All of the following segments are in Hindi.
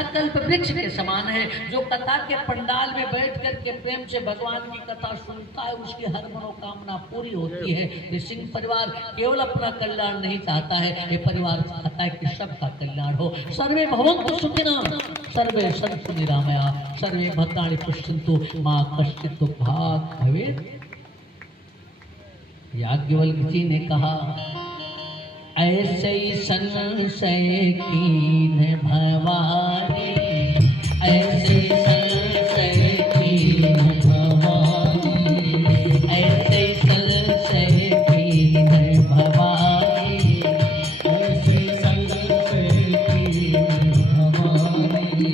कथा कल्प वृक्ष के समान है। जो कथा के पंडाल में बैठ करके प्रेम से भगवान की कथा सुनता है उसकी हर मनोकामना पूरी होती है। ये सिंह परिवार केवल अपना कल्याण नहीं चाहता है, ये परिवार चाहता है कि सबका कल्याण हो। सर्वे भवन्तु सुखिनः सर्वे सन्तु निरामया सर्वे भद्राणि पश्यन्तु मा कश्चित् दुःखभाग् भवेत्। याज्ञवल्क्य जी ने कहा, ऐसे ही संशय कीन भवानी, ऐसे संशय कीन भवानी, ऐसे संशय कीन भवानी, ऐसे संशय कीन भवानी,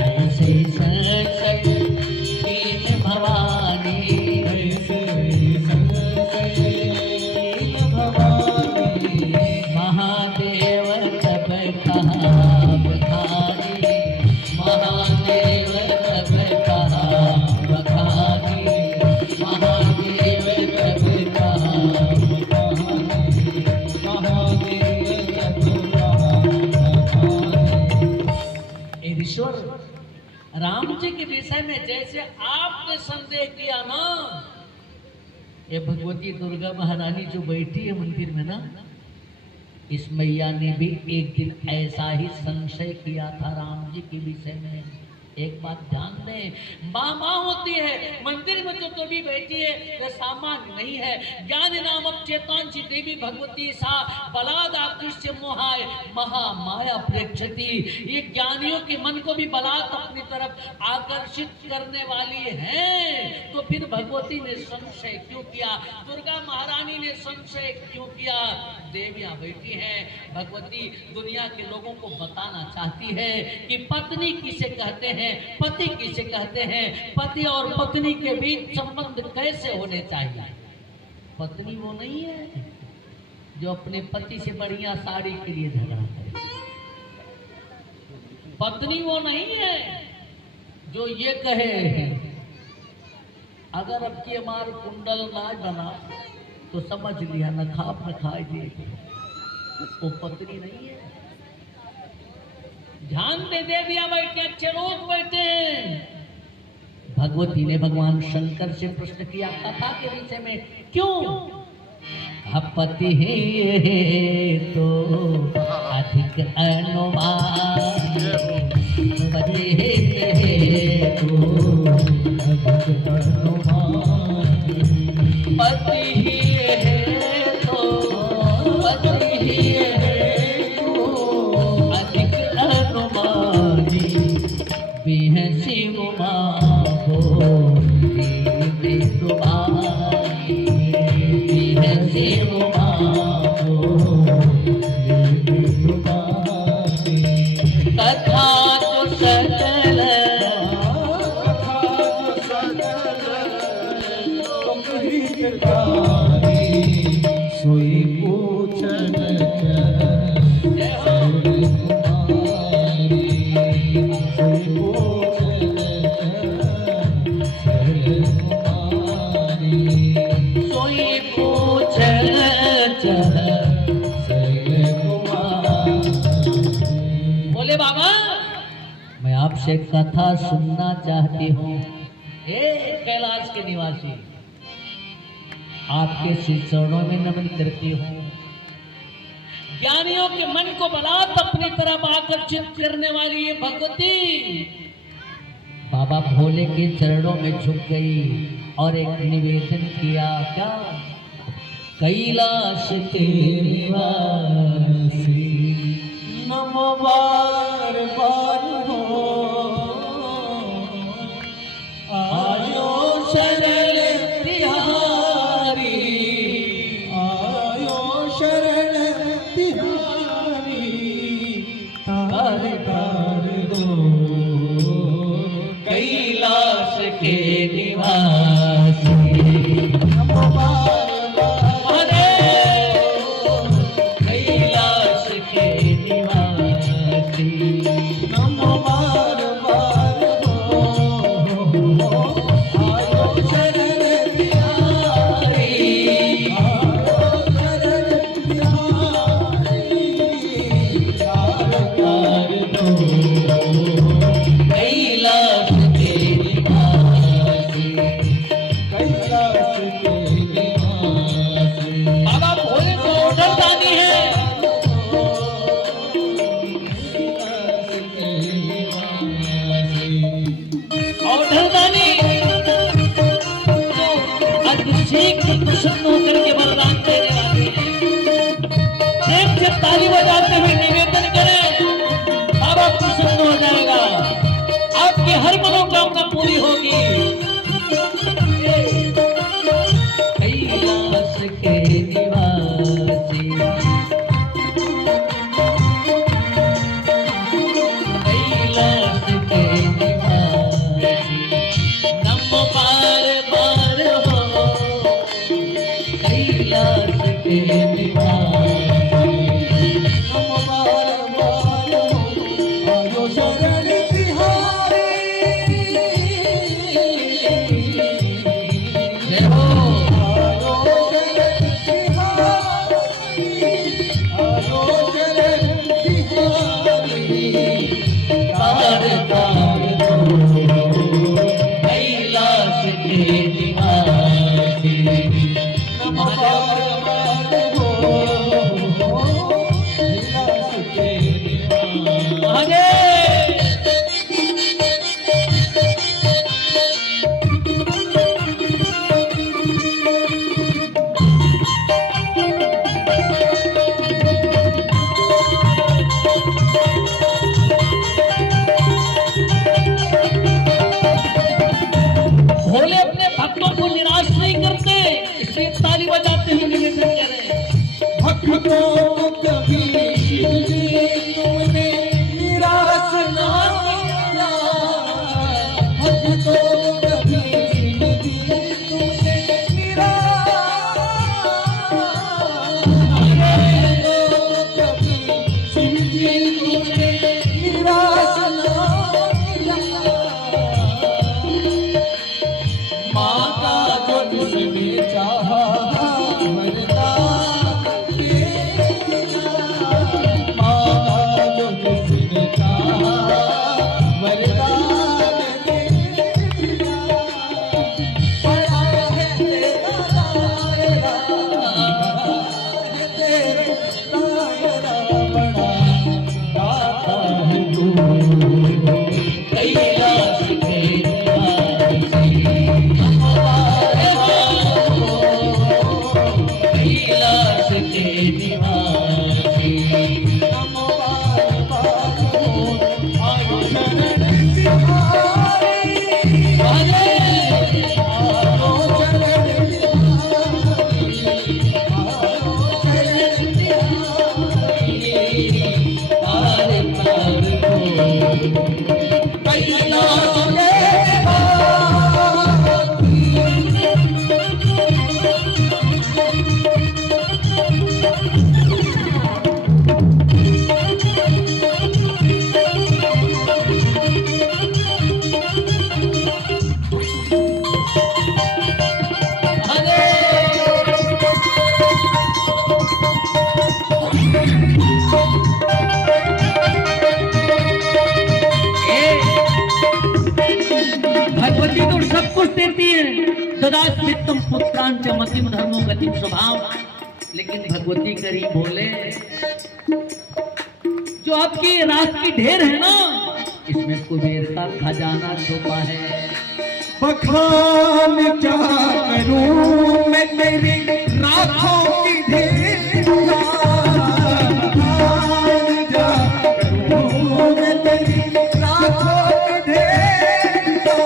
ऐसे संशय कीन भवानी, ऐसे राम जी के विषय में जैसे आपने संदेह किया ना, ये भगवती दुर्गा महारानी जो बैठी है मंदिर में ना, इस मैया ने भी एक दिन ऐसा ही संशय किया था राम जी के विषय में। एक बात ध्यान दें, माँ होती है मंदिर में तो भी बैठी है, तो सामान्य नहीं है। ज्ञान नाम चेतांशी देवी भगवती सा बलाद आकृष्य मोहाय महामाया प्रेक्षति। ये ज्ञानियों के मन को भी बलात् अपनी तरफ आकर्षित करने वाली है। तो फिर भगवती ने संशय क्यों किया, दुर्गा महारानी ने संशय क्यों किया? देवियां बैठी हैं, भगवती दुनिया के लोगों को बताना चाहती है कि पत्नी किसे कहते हैं, पति किसे कहते हैं, पति और पत्नी के बीच संबंध कैसे होने चाहिए। पत्नी वो नहीं है जो अपने पति से बढ़िया साड़ी के लिए झगड़ा करे। पत्नी वो नहीं है जो ये कहे अगर अब की हमार कुंडल ना बना तो समझ लिया न खाप न खाए दे। वो पत्नी नहीं है। ध्यान दे देवियां बैठे, अच्छे लोग बैठे हैं। भगवती ने भगवान शंकर से प्रश्न किया कथा के विषय में, क्यों पति है तो अधिक अनुमान, पति है तो अधिक अनुमान, पति है तो पति है तो अधिक अनुमानी, बिहसी उमा को आपसे कथा सुनना चाहती हूँ। हे कैलाश के निवासी, आपके श्री चरणों में नमन करती हूँ। ज्ञानियों के मन को बलात् अपनी तरफ आकर्षित करने वाली ये भगवती बाबा भोले के चरणों में झुक गई और एक निवेदन किया, क्या कैलाश के निवासी नमो बार बार हो, आयो शरण तिहारी, आयो शरण तिहारी, तार तार दो कैलाश के निवासी नमो बार बार, कैलाश के निवासी नमो बार बार हो, आयो शरण तिहारी, आयो शरण तिहारी, तार तार दो हर मनोकामना पूरी होगी। कैलाश के निवासी, कैलाश के निवासी, नम बार बार हो, कैलाश के निवासी, नम बार बार हो, आयो शरण तिहारी। जय हो। आयो शरण तिहारी, आयो शरण तिहारी, तार तार दो, कैलाश के निवासी, नम बार बार हो, कैलाश के निवासी। भोले अपने भक्तों को निराश नहीं करते, इसलिए ताली बजाते हुए निवेदन करें। भक्तों को कभी तुमने निराश ना किया, भक्तों को कभी तुमने निराश, कभी शिव जी तुमने निराश ना किया। माता जो जिसने चाहा वरदान दिया, माता जो जिसने चाहा वरदान दिया, बड़ा है तेरा दायरा, है तेरे दायरा बड़ा, दाता है तू, कैलाश के निवासी, कैलाश के निवासी, नम बार बार हो, आयो शरण तिहारी। आयो शरण तिहारी, आयो शरण तिहारी, तार तार दो, कैलाश के भगवती तो सब कुछ देती है, ददास्मित्तम पुत्रांच मतिम धर्मो गतिम स्वभाव, लेकिन भगवती करीब बोले जो आपकी रात की ढेर है ना, इसमें कुबेर का खजाना छुपा है। बखान क्या करूं मैं तेरी रातों की ढेर का, बखान क्या करूं मैं तेरी रातों की ढेर का,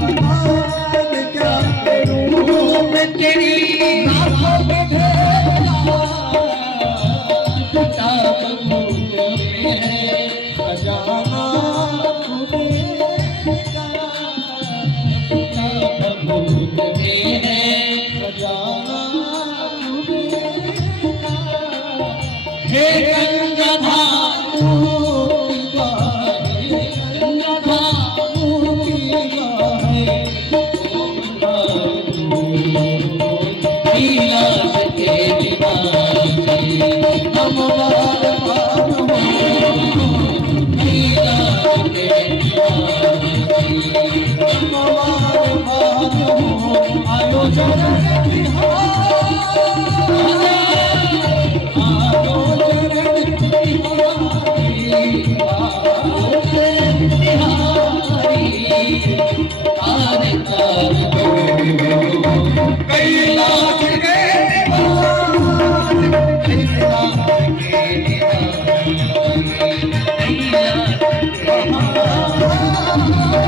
बखान क्या करूं मैं तेरी रातों की ढेर का, टूटा बंधुओं में है खजाना हे गंगाधार कैलाश के निवासी, नम बार बार हो, कैलाश के निवासी, नम बार बार हो, आयो शरण तिहारी, आयो शरण तिहारी, आयो शरण तिहारी, तार तार दो, कैलाश के निवासी, कैलाश के निवासी, कैलाश के निवासी।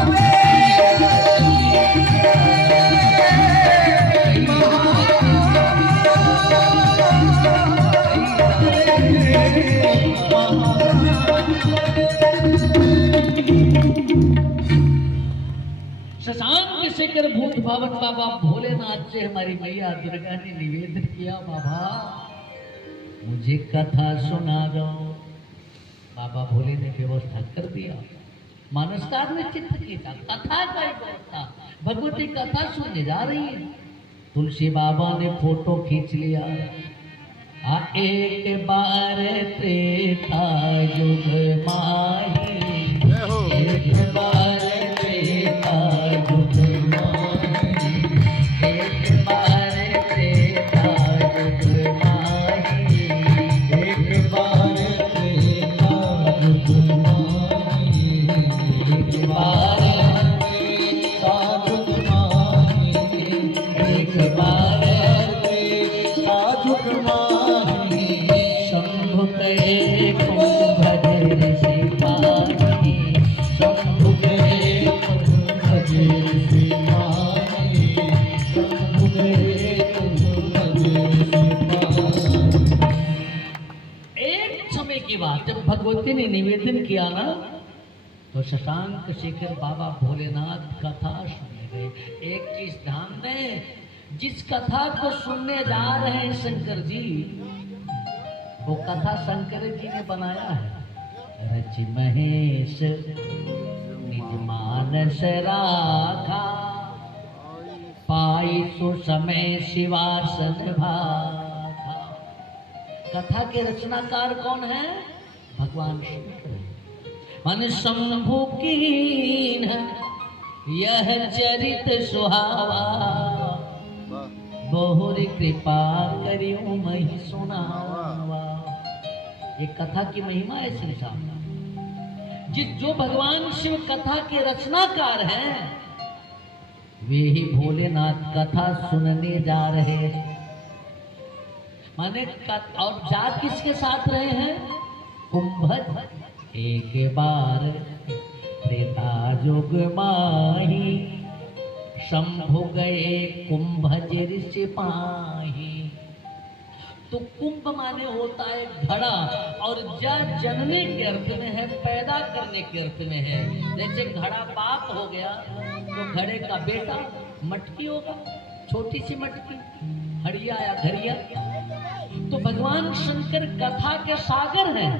लेकर भूत भावन बाबा भोलेनाथ से हमारी मैया दुर्गा ने निवेदन किया, बाबा मुझे कथा सुना दो। बाबा भोले ने व्यवस्था कर दिया, मानसकार ने चित्त किया, कथा का व्यवस्था, भगवती कथा सुनने जा रही है। तुलसी बाबा ने फोटो खींच लिया। एक बार त्रेता युग माही, एक बार त्रेता युग माही, एक बार त्रेता युग माही, एक बार त्रेता युग माही, एक बार त्रेता युग माही, एक बार त्रेता युग माही, शंभु के कुंभ सिपाही, शंभु के भजे सिपाही, भजे सिपाही। एक समय की बात, जब भगवती ने निवेदन किया ना, तो शशांक शेखर बाबा भोलेनाथ कथा सुनने गए। एक चीज ध्यान दें, जिस कथा को सुनने जा रहे हैं शंकर जी, वो कथा शंकर जी ने बनाया है। रचि महेश निज मानस राखा, पाई सो समय शिवासन भाखा। कथा के रचनाकार कौन है? भगवान शंकर। मन शंभु कीन यह चरित सुहावा, बहुरी कृपा करियो मही सुनावा। ये कथा की महिमा है श्री साहब। जो भगवान शिव कथा के रचनाकार हैं, वे ही भोलेनाथ कथा सुनने जा रहे हैं। माने और जा किसके साथ रहे हैं? कुंभज। एक बार त्रेता युग माही, शंभु गए कुंभज सिपाही। तो कुंभ माने होता है घड़ा, और जनने के अर्थ में है, पैदा करने के अर्थ में है। जैसे घड़ा बाप हो गया तो घड़े का बेटा मटकी होगा, छोटी सी मटकी, हड़िया या घड़िया। तो भगवान शंकर कथा के सागर हैं,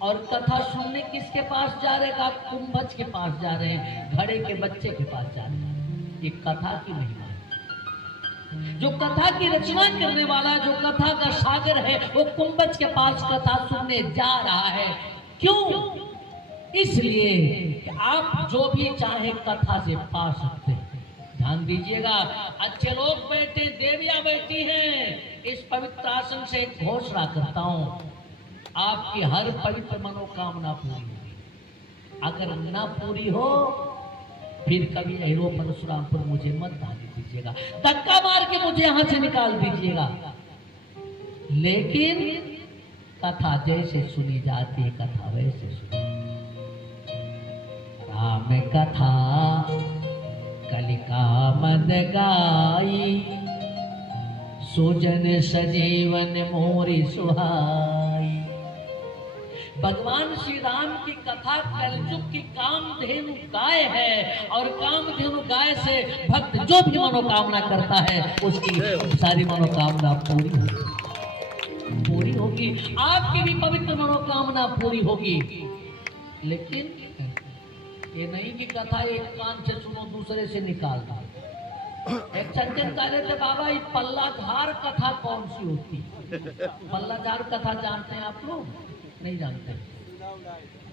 और कथा सुनने किसके पास जा रहे हैं? कुंभज के पास जा रहे हैं, घड़े के बच्चे के पास जा रहे हैं। ये कथा की महिमा है। जो कथा की रचना करने वाला, जो कथा का सागर है, वो कुंभज के पास कथा सुनने जा रहा है। क्यों? इसलिए कि आप जो भी चाहे कथा से पा सकते हैं। ध्यान दीजिएगा, अच्छे लोग बैठे, देवियां बैठी हैं। इस पवित्र आसन से एक घोषणा करता हूं, आपकी हर पवित्र मनोकामना पूरी होगी। अगर न पूरी हो, फिर कभी अहिरो परशुरामपुर मुझे मत डाल दीजिएगा, धक्का मार के मुझे यहां से निकाल दीजिएगा। लेकिन कथा जैसे सुनी जाती है, कथा वैसे सुनी। राम कथा कलिका मद गाई, सुजन सजीवन मोरी सुहाई। भगवान श्री राम की कथा कलयुग की कामधेनु गाय है, और कामधेनु गाय से भक्त जो भी मनोकामना करता है, उसकी सारी मनोकामना पूरी होगी। आपकी भी पवित्र मनोकामना पूरी होगी। लेकिन ये नहीं कि कथा एक कान से सुनो, दूसरे से निकाल दो। एक सज्जन कह रहे थे, बाबा ये पल्लाधार कथा कौन सी होती? पल्लाधार कथा जानते हैं आप लोग? नहीं जानते।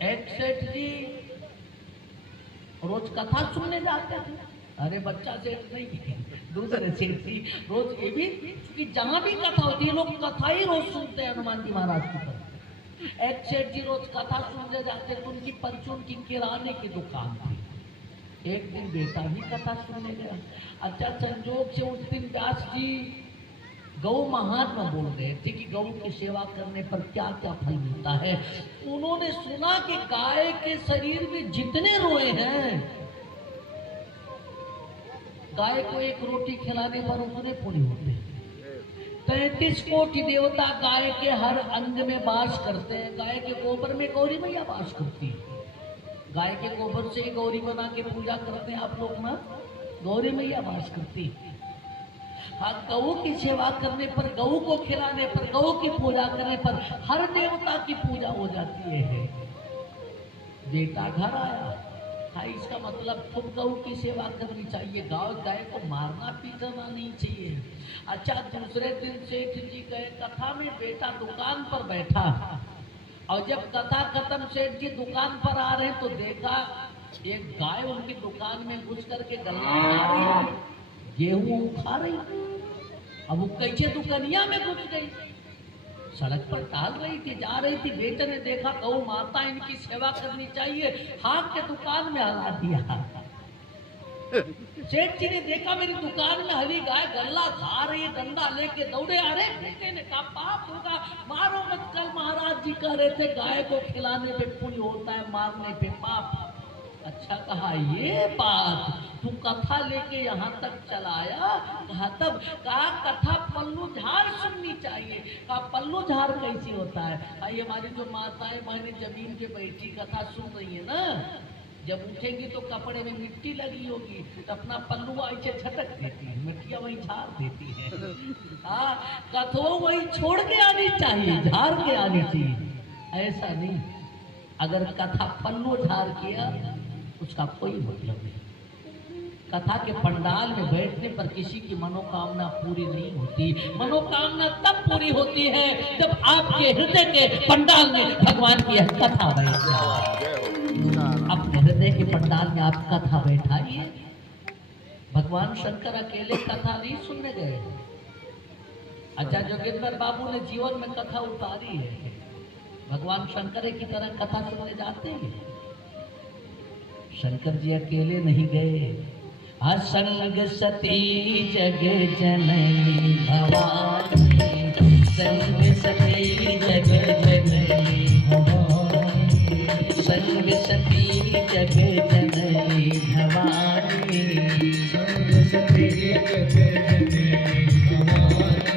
एक सेठ जी रोज कथा सुनने जाते थे। अरे बच्चा सेठ नहीं, दूसरे सेठ जी रोज। ये भी कि जहां भी कथा होती है, लोग कथा ही रोज सुनते हैं हनुमान जी महाराज की तरफ। एक सेठ जी रोज कथा सुनने जाते थे, उनकी परचून की किराने की दुकान थी। एक दिन बेटा भी कथा सुनने गया। अच्छा, संजोग से उस दिन व्यास जी गौ महात्मा बोल रहे थे कि गौ की सेवा करने पर क्या क्या फल मिलता है। उन्होंने सुना कि गाय के शरीर में जितने रोए हैं, गाय को एक रोटी खिलाने पर उतने पूरे होते हैं। 33 कोटि देवता गाय के हर अंग में वास करते हैं। गाय के गोबर में गौरी मैया वास करती है। गाय के गोबर से ही गौरी बना के पूजा करते हैं आप लोग ना। गौरी मैया वास करती है। हाँ, गऊ की सेवा करने पर, गऊ को खिलाने पर, गऊ की पूजा करने पर हर देवता की पूजा हो जाती है। बेटा घर आया, हाँ, इसका मतलब खूब गऊ की सेवा करनी चाहिए, गाय को मारना पीटना नहीं चाहिए। अच्छा, दूसरे दिन सेठ जी गए कथा में, बेटा दुकान पर बैठा, और जब कथा खत्म सेठ जी दुकान पर आ रहे तो देखा एक गाय उनकी दुकान में घुस करके गल्ला खा रही, गेहूं खा रही। अब वो कैसे दुकनिया में घुस गई, सड़क पर टहल रही थी, जा रही थी, बेटे ने देखा गौ माता इनकी सेवा करनी चाहिए, हाथ के दुकान में हला दिया। सेठ जी ने देखा मेरी दुकान में हरी गाय गल्ला खा रही है, डंडा लेके दौड़े आ रहे। बेटे ने कहा पाप होगा, मारो मत, कल महाराज जी कह रहे थे गाय को खिलाने पे पुण्य होता है, मारने पे पाप। अच्छा, कहा ये बात, तू कथा लेके यहाँ तक चलाया? कहा तब, कहा कथा पल्लू झाड़ सुननी चाहिए। कहा पल्लू झाड़ कैसी होता है? भाई हमारी जो माताएं बहनें जमीन पे बैठी कथा सुन रही है ना, जब उठेंगी तो कपड़े में मिट्टी लगी होगी तो अपना पल्लू ऐसे झटक देती है, मिट्टियां वही झाड़ देती है। हाँ, कथो वही छोड़ के आनी चाहिए, झाड़ के आनी चाहिए, ऐसा नहीं। अगर कथा पल्लू झाड़ किया उसका कोई मतलब नहीं। कथा के पंडाल में बैठने पर किसी की मनोकामना पूरी नहीं होती। मनोकामना तब पूरी होती है जब आपके हृदय के पंडाल में भगवान की कथा बैठ जाए। अपने हृदय के पंडाल में आप कथा बैठाइए। भगवान शंकर अकेले कथा नहीं सुनने गए। अच्छा, जोगिंदर बाबू ने जीवन में कथा उतारी है, भगवान शंकर की तरह कथा सुनने जाते हैं। शंकर जी अकेले नहीं गए। असंग सती जग जननी भवानी, संग सती जग जननी भवानी, संग सती जग जननी भवानी, संग सती जग जननी भवानी,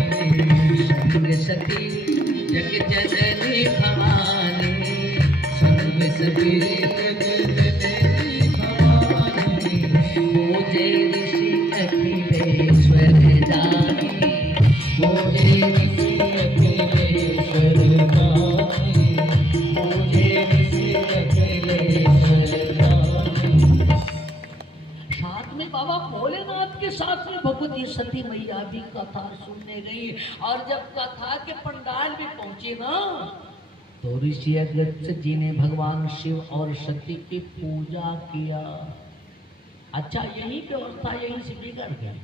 संग सती जग जननी भवानी, संग सती जग सती मैया भी कथा सुनने गई। और जब कथा के पंडाल में पहुंचे ना, तो ऋषि अगस्त्य जी ने भगवान शिव और सती की पूजा किया। अच्छा, यही व्यवस्था यहीं से बिगड़ गई।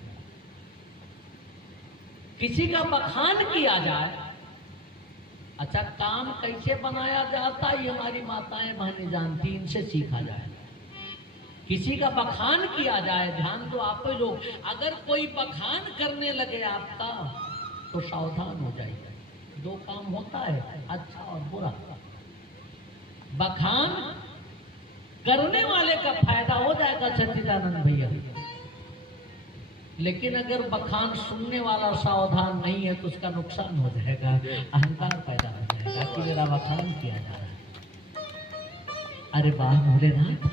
किसी का बखान किया जाए, अच्छा काम कैसे बनाया जाता है ये हमारी माताएं बहनें जानती, इनसे सीखा जाए। किसी का बखान किया जाए, ध्यान दो आप लोग, अगर कोई बखान करने लगे आपका तो सावधान हो जाइए। दो काम होता है, अच्छा और बुरा। बखान करने वाले का फायदा हो जाएगा सच्चिदानंद भैया, लेकिन अगर बखान सुनने वाला सावधान नहीं है तो उसका नुकसान हो जाएगा, अहंकार पैदा हो जाएगा कि मेरा बखान किया जा रहा है। अरे वाह भोलेनाथ,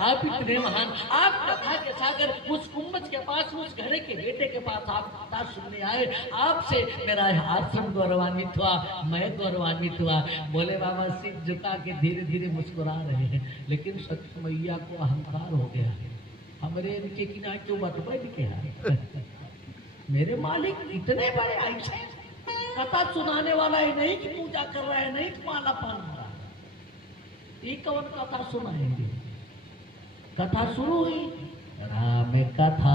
आप इतने महान, आप कथा के सागर उस कुंभज के पास, उस घरे के बेटे के पास आप कथा सुनने आए, आपसे मेरा आश्रम गौरवान्वित हुआ, मैं गौरवान्वित हुआ। बोले बाबा सिर झुका के धीरे धीरे मुस्कुरा रहे हैं, लेकिन सत्य मैया को अहंकार हो गया। हमारे इनके किनारे क्यों बटबट के है मेरे मालिक इतने बड़े ऐसे कथा सुनाने वाला है, नहीं कि पूजा कर रहा है, नहीं कि माला पहन रहा है, ये कौन कथा सुनाएंगे? कथा शुरू हुई, राम कथा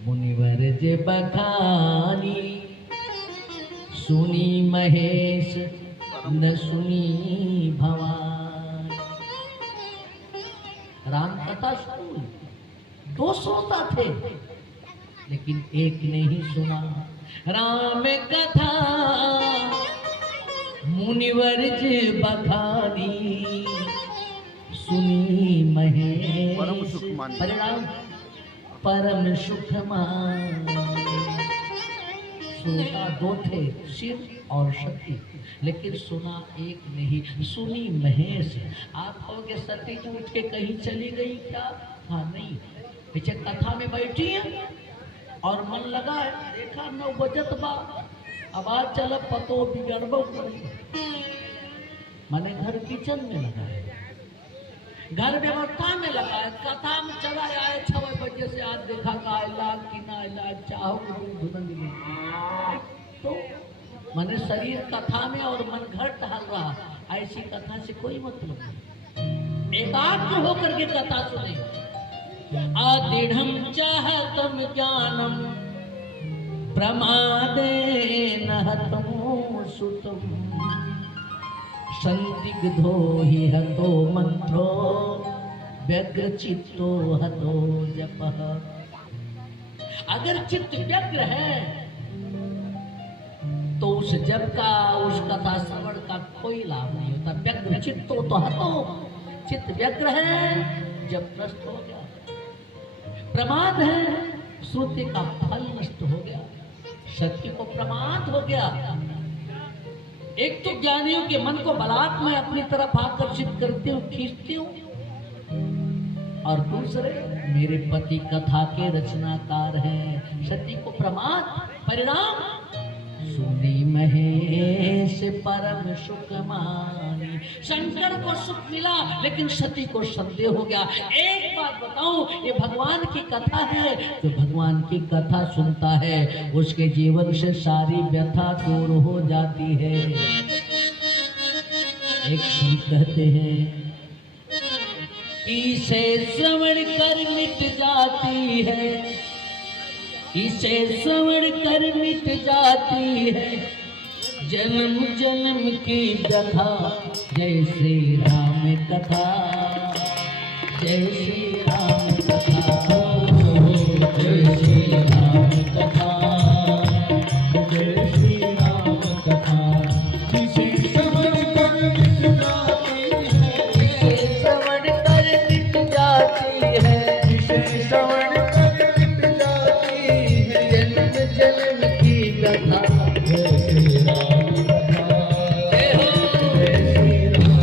मुनिवर जे बखानी, सुनी महेश न सुनी भवानी। राम कथा शुरू, दो श्रोता थे लेकिन एक ने ही सुना। राम कथा मुनिवर जे बखानी, सुनी महेश परिणाम परम सुख मान। सुनता दो थे, शिव और सती, लेकिन सुना एक नहीं, सुनी महेश। आप कहोगे सती उठ के कहीं चली गई क्या? हाँ नहीं, पीछे कथा में बैठी है और मन लगा है, देखा 9 बजत बा, आवाज चल पतो बिगड़बो करी, माने घर किचन में लगा है, घर व्यवस्था में लगा है, कथा में चला आए 6 बजे से आज देखा का इलाज कि ना इलाज चाहो धुन तो माने शरीर कथा में और मन घर टहल रहा, ऐसी कथा से कोई मतलब नहीं। एकाग्र होकर के कथा सुने। आदिढ़ चाहतम ज्ञानम प्रमादेन हतमो सुतम संदिग्धो हि हतो मंत्रो व्यग्र चित्तो हतो जपः। अगर चित्त व्यग्र है तो उस जप का, उस कथा श्रवण का कोई लाभ नहीं होता। व्यग्र चित्तो तो हतो, चित्त व्यग्र है जब नष्ट हो गया, प्रमाद है श्रुति का फल नष्ट हो गया, सत्य को प्रमाद हो गया। एक तो ज्ञानियों के मन को बलात् में अपनी तरफ आकर्षित करते हूँ, खींचती हूँ, और दूसरे मेरे पति कथा के रचनाकार हैं, सती को प्रमाद। परिणाम सुनी महेश परम सुख मानी, शंकर को सुख मिला लेकिन सती को संदेह हो गया। एक बात बताऊं, ये भगवान की कथा है, जो भगवान की कथा सुनता है उसके जीवन से सारी व्यथा दूर हो जाती है। एक संत कहते हैं, इसे श्रवण कर मिट जाती है, इसे श्रवण कर मिट जाती है जन्म जन्म की व्यथा। जय श्री राम कथा, जय श्री राम कथा, जय श्री राम कथा, जय श्री राम कथा। इसे श्रवण कर मिट जाती है, इसे श्रवण कर मिट जाती है, इसे श्रवण जन्म की कथा। जय श्री राम कथा, जय हो जय श्री राम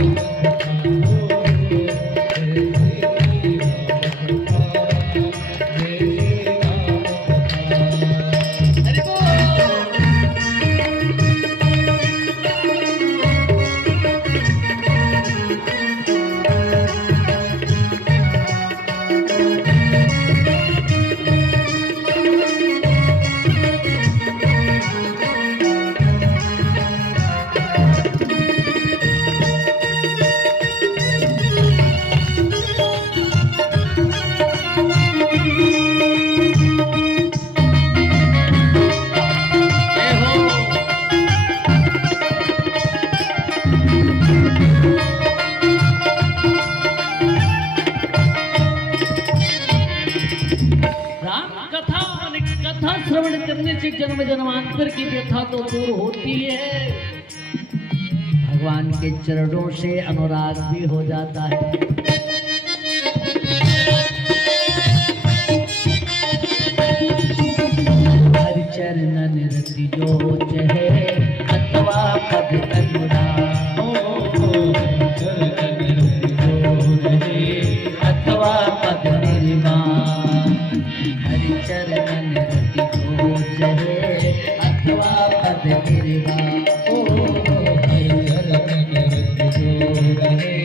श्रवण करने से जन्म जन्मांतर की व्यथा तो दूर होती है, भगवान के चरणों से अनुराग भी हो जाता है। हरि चरणन रति जो चहे अथवा पद अनुराग, अथवा पद निर्वाण। हरि चरणन रति जो चहे अथवा पद निर्वाण, हरि चरणन रति जो रहे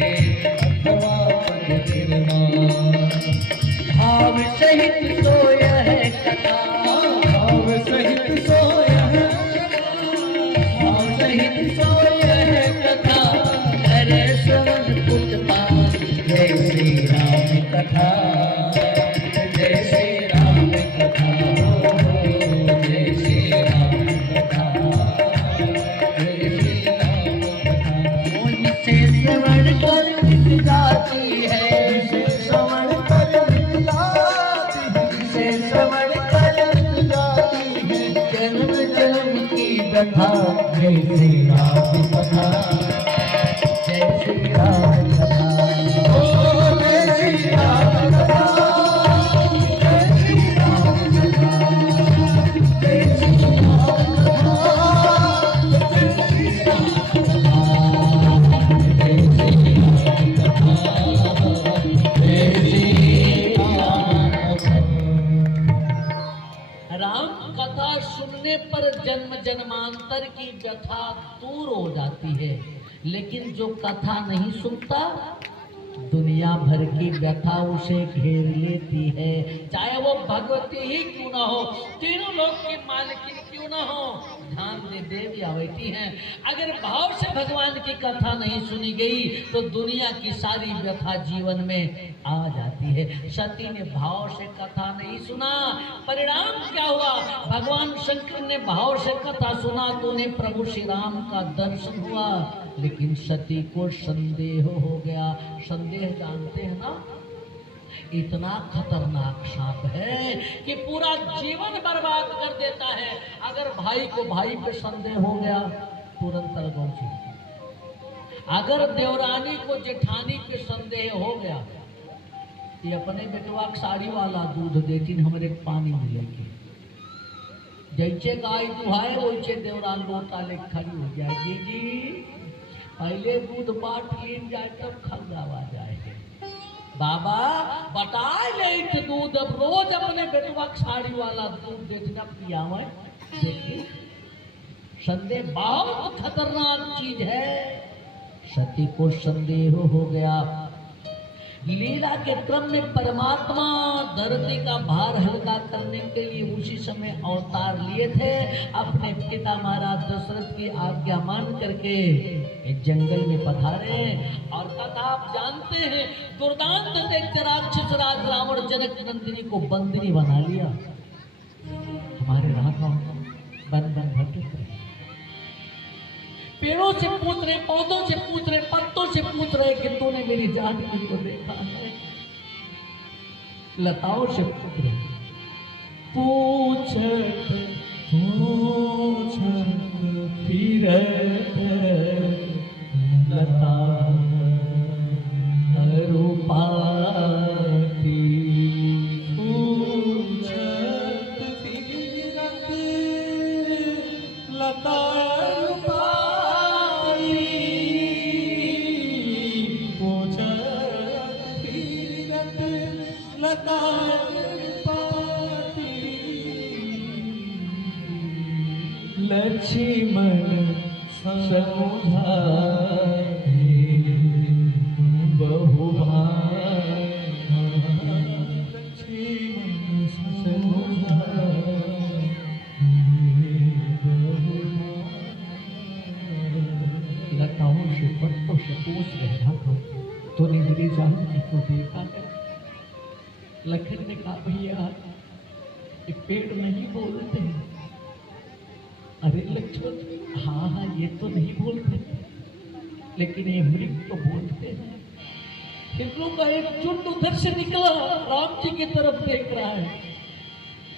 अथवा पद निर्वाण। भाव सहित सोय है कथा, भाव सहित सोय है, भाव सहित सोय है कथा। करे श्रवण पुत पान, जय श्री राम कथा, जय श्री राम कथा, जय श्री राम कथा, जय श्री राम कथा। उनसे श्रवण कर मिट जाती है, श्रवण कर मिट जाती है, से श्रवण कर मिट जाती है जन्म जन्म की व्यथा। जय श्री राम कथा, जय श्री राम कथा, ओ जय श्री राम कथा, जय श्री राम कथा, जय श्री राम कथा, जय श्री राम कथा, जय श्री राम कथा, जय श्री राम जन्मांतर की व्यथा दूर हो जाती है, लेकिन जो कथा नहीं सुनता दुनिया भर की व्यथा उसे घेर लेती है, चाहे वो भगवती ही क्यों ना हो, तीनों लोक की मालकिन क्यों ना हो, ध्यान दे देवियां बैठी हैं। अगर भाव से भगवान की कथा नहीं सुनी गई तो दुनिया की सारी व्यथा जीवन में आ जाती है। सती ने भाव से कथा नहीं सुना, परिणाम क्या हुआ? भगवान शंकर ने भाव से कथा सुना तो उन्हें प्रभु श्री राम का दर्शन हुआ, लेकिन सती को संदेह हो गया। संदेह जानते हैं ना, इतना खतरनाक सांप है कि पूरा जीवन बर्बाद कर देता है। अगर भाई को भाई पे संदेह हो गया तुरंत अलगौन से, अगर देवरानी को जेठानी पे संदेह हो गया, ये अपने बेटवा साड़ी वाला दूध देती हमारे पानी मिलेगी, जैसे गाय दुहाए वैसे देवरान लोटा ले खड़ी हो जाए, जी पहले दूध बाट लीन जाए तब खंगावा जाएगा। बाबा बताए ले दूध, अब रोज अपने बेटवा साड़ी वाला दूध देखना पिया हुआ। देखिए संदेह बहुत खतरनाक चीज है। सती को संदेह हो गया। लीला के क्रम में परमात्मा धरती का भार हल्का करने के लिए उसी समय अवतार लिए थे। अपने पिता महाराज दशरथ की आज्ञा मान करके एक जंगल में पधारे। और कथा आप जानते हैं, दुर्दांत दैत्य राक्षस राज रावण जनक नंदिनी को बंदिनी बना लिया। हमारे राघव बन बन भटक रहे, पेड़ों से पूछ रहे, पौधों से पूछ रहे, पत्तों से पूछ रहे कि तूने मेरी जानकी को देखा है? लताओं से पूछ रहे, पूछत पूछत फिरत लता रूपाती, पूछत फिरत लता लक्ष्मण समुझाए बहुभाए, लक्ष्मण समुझाए लताओं से पत्तों से पूछ रहा था, तूने मेरी जानकी को देखा है? लखन ने कहा भैया ये पेड़ नहीं बोलते। अरे लक्ष्मण हाँ हाँ ये तो नहीं बोलते, लेकिन ये मृग तो बोलते हैं। हिरणों का एक झुंड उधर से निकला, राम जी की तरफ देख रहा है।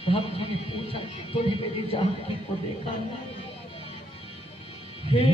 राम जी ने पूछा कि तूने मेरी जानकी को देखा है? हे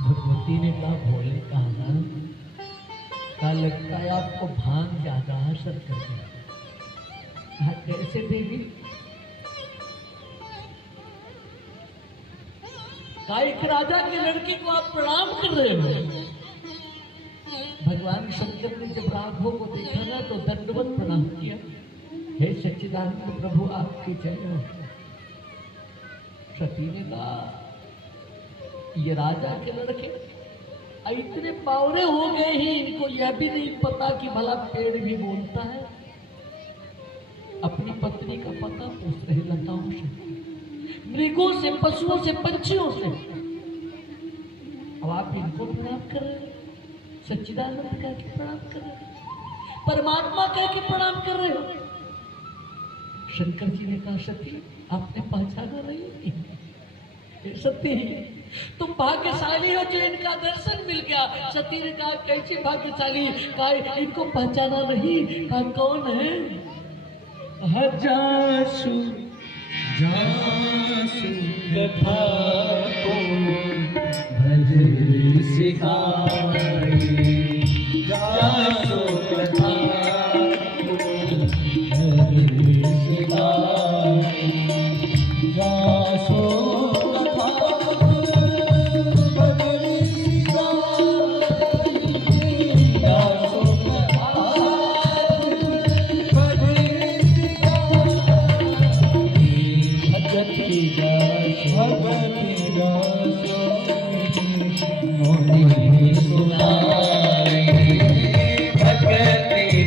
भगवती ने कहा भोले कहा क्या लगता है आपको भांग ज्यादा असर कर गया? कैसे देवी? एक राजा की लड़की को आप प्रणाम कर रहे हो। भगवान शंकर ने जब राघव को देखा ना तो दंडवत प्रणाम किया, हे सच्चिदानंद प्रभु आपकी जय हो। सती ने कहा ये राजा के लड़के इतने बावरे हो गए ही, इनको यह भी नहीं पता कि भला पेड़ भी बोलता है। अपनी पत्नी का पता पूछ रहे लताओं से, मृगों से, पशुओं से, पंछियों से। अब आप इनको प्रणाम कर रहे हो, सच्चिदानंद कह के प्रणाम कर रहे हो, परमात्मा कह के प्रणाम कर रहे हो। शंकर जी ने कहा सती आपने पहचाना नहीं? ये सती तुम भाग्यशाली हो जो इनका दर्शन मिल गया। सती ने कहा कैसे भाग्यशाली? कहा इनको पहचाना नहीं? कहा कौन है? जासु जासु कथा को भज सिखाए